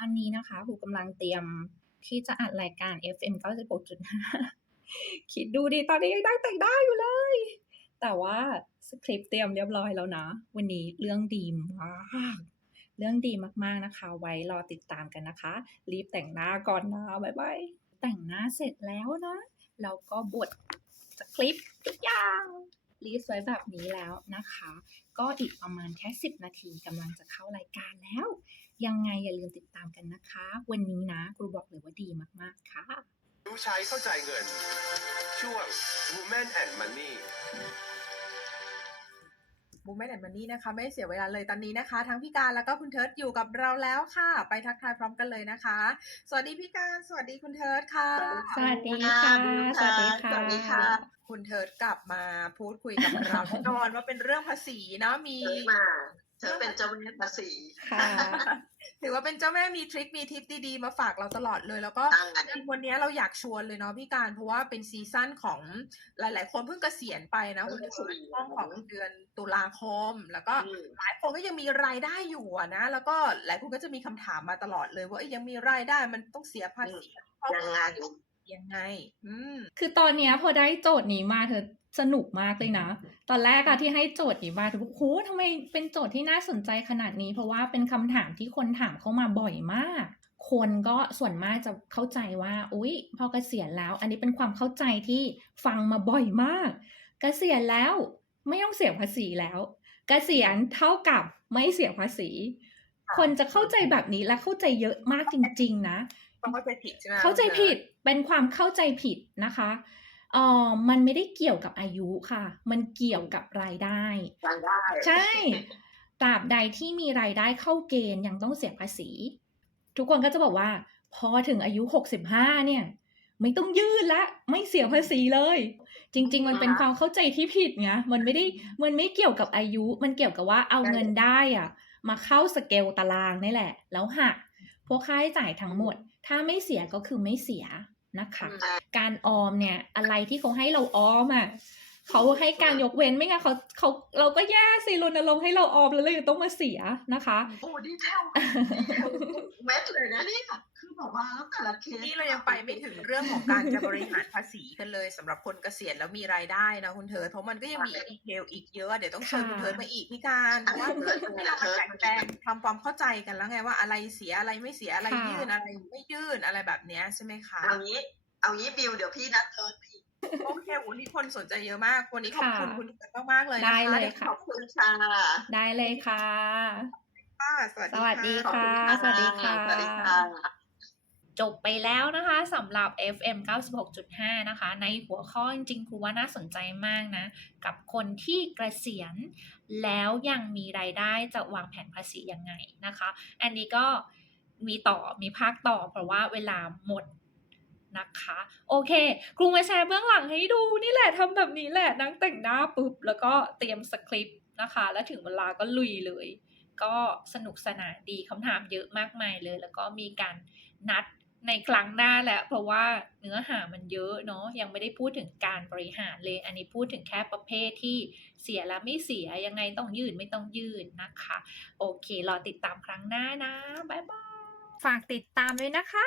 อนนี้นะคะครูกำลังเตรียมที่จะอัดรายการ FM 96.5 คิดดูดิตอนนี้ยังนั่งแต่งหน้อยู่เลย แต่ว่าสคริปต์เตรียมเรียบร้อยแล้วนะ วันนี้เรื่องดีมากเรื่องดีมากๆนะคะ ไว้รอติดตามกันนะคะ รีบแต่งหน้าก่อนนะบ๊ายบายแต่งหน้าเสร็จแล้วนะแล้วก็บทสคริปต์ทุกอย่างรีสไว้แบบนี้แล้วนะคะ ก็อีกประมาณแค่ 10 นาทีกำลังจะเข้ารายการแล้ว ยังไงอย่าลืมติดตามกันนะคะ วันนี้นะครูบอกเลยว่าดีมากๆค่ะรู้ใช้เข้าใจเงิน ช่วง Women and Money บูมแมนแอนมันนี่นะคะ ไม่เสียเวลาเลยตอนนี้นะคะ ทั้งพี่การแล้วก็คุณเทิร์ดอยู่กับเราแล้วค่ะ ไปทักทายพร้อมกันเลยนะคะ สวัสดีพี่การ สวัสดีคุณเทิร์ดค่ะ สวัสดีค่ะสวัสดีค่ะสวัสดีค่ะ คุณเทิร์ดกลับมาพูดคุยกับเราแน่นอนว่าเป็นเรื่องภาษีเนาะมี เธอมาเธอเป็นเจ้าแม่ภาษีค่ะถือว่าเป็นเจ้าแม่มีทริคมีทิปดีๆ มาฝากเราตลอดเลย แล้วก็ตั้งกันจริงวันนี้เราอยากชวนเลยเนาะพี่การ เพราะว่าเป็นซีซั่นของหลาย ๆ คนเพิ่งเกษียณไปนะคุณเทิร์ดช่วงของเดือนตุลาคม แล้วก็อืมหลายคนก็ยังมีรายได้อยู่อะนะ แล้วก็หลายคนก็จะมีคำถามมาตลอดเลย ว่าเอ้ยยังมีรายได้มันต้องเสียภาษียังไง ยังไง อืมคือตอนเนี้ยพอได้โจทย์นี้มาเธอสนุกมากเลยนะ ตอนแรกอะที่ให้โจทย์นี้มาเธอบอกโหทำไมเป็นโจทย์ที่น่าสนใจขนาดนี้ เพราะว่าเป็นคำถามที่คนถามเข้ามาบ่อยมาก คนก็ส่วนมากจะเข้าใจว่า อุ๊ย พอเกษียณแล้ว อันนี้เป็นความเข้าใจที่ฟังมาบ่อยมาก เกษียณแล้วไม่ต้องเสียภาษีแล้ว เกษียณเท่ากับไม่เสียภาษี คนจะเข้าใจแบบนี้และเข้าใจเยอะมากจริง ๆ นะต้อง เข้าใจผิดใช่ไหมเข้าใจผิดเป็นความเข้าใจผิดนะคะเอ่อมันไม่ได้เกี่ยวกับอายุค่ะ มันเกี่ยวกับรายได้ยังได้ ใช่ตราบใดที่มีรายได้เข้าเกณฑ์ยังต้องเสียภาษี ทุกคนก็จะบอกว่า พอถึงอายุหกสิบห้าเนี่ย ไม่ต้องยื่นละไม่เสียภาษีเลย จริง ๆ มันเป็นความเข้าใจที่ผิดไงมันไม่ได้มันไม่เกี่ยวกับอายุ มันเกี่ยวกับว่าเอาเงินได้อะมาเข้าสเกลตารางนี่แหละ แล้วหัก พวกค่าใช้จ่ายทั้งหมด ถ้าไม่เสียก็คือไม่เสียนะคะ การออมเนี่ย อะไรที่เขาให้เราออมอะเขาให้การยกเว้นไม่งั้นเขาเขาเราก็แย่สิรณรงค์ให้เราออมแล้วเรายังต้องมาเสียนะคะ โอ้ดีเทลดีเทลเม็ดเลยนะนี่คือแบบ ว่าแล้วแต่ละเคสนี่เรายังไปไม่ถึงเรื่องของการจะบริหารภาษีกันเลยสำหรับคนเกษียณแล้วมีรายได้นะคุณเทิร์ดเพราะมันก็ยังมีดีเทลอีกเยอะเดี๋ยวต้องเชิญค่ะคุณเทิร์ดมาอีกพี่การเพราะว่าเรามาแบ่งแปลงทำความเข้าใจกันแล้วไงว่าอะไรเสียอะไรไม่เสียอะไรยื่นอะไรไม่ยื่นอะไรแบบเนี้ยใช่ไหมคะเอางี้เอางี้บิวเดี๋ยวพี่นัดเธอไปอีกโอเควันนี้คนสนใจเยอะมาก วันนี้ขอบคุณค่ะคุณเทิร์ดมากๆเลยนะคะได้เลยดี๋วค่ะขอบคุณค่ะ ได้เลยค่ะค่ะสวัสสวัสดีค่ะค่ะ สวัสดีค่ะ สวัสดีค่ะ จบไปแล้วนะคะสำหรับ FM 96.5 นะคะ ในหัวข้อจริงๆครูว่าน่าสนใจมากนะ กับคนที่เกษียณแล้วยังมีรายได้จะวางแผนภาษียังไงนะคะ อันนี้ก็มีต่อมีภาคต่อเพราะว่าเวลาหมดนะคะ โอเคครูมาแชร์เบื้องหลังให้ดูนี่แหละทำแบบนี้แหละนั่งแต่งหน้าปุ๊บ แล้วก็เตรียมสคริปต์นะคะ แล้วถึงเวลาก็ลุยเลย ก็สนุกสนานดีคำถามเยอะมากมายเลย แล้วก็มีการนัด ในครั้งหน้าแหละเพราะว่าเนื้อหามันเยอะเนาะยังไม่ได้พูดถึงการบริหารเลย อันนี้พูดถึงแค่ประเภทที่เสียแล้วไม่เสียยังไงต้องยื่นไม่ต้องยื่นนะคะ โอเครอติดตามครั้งหน้านะ บ๊ายบาย ฝากติดตามด้วยนะคะ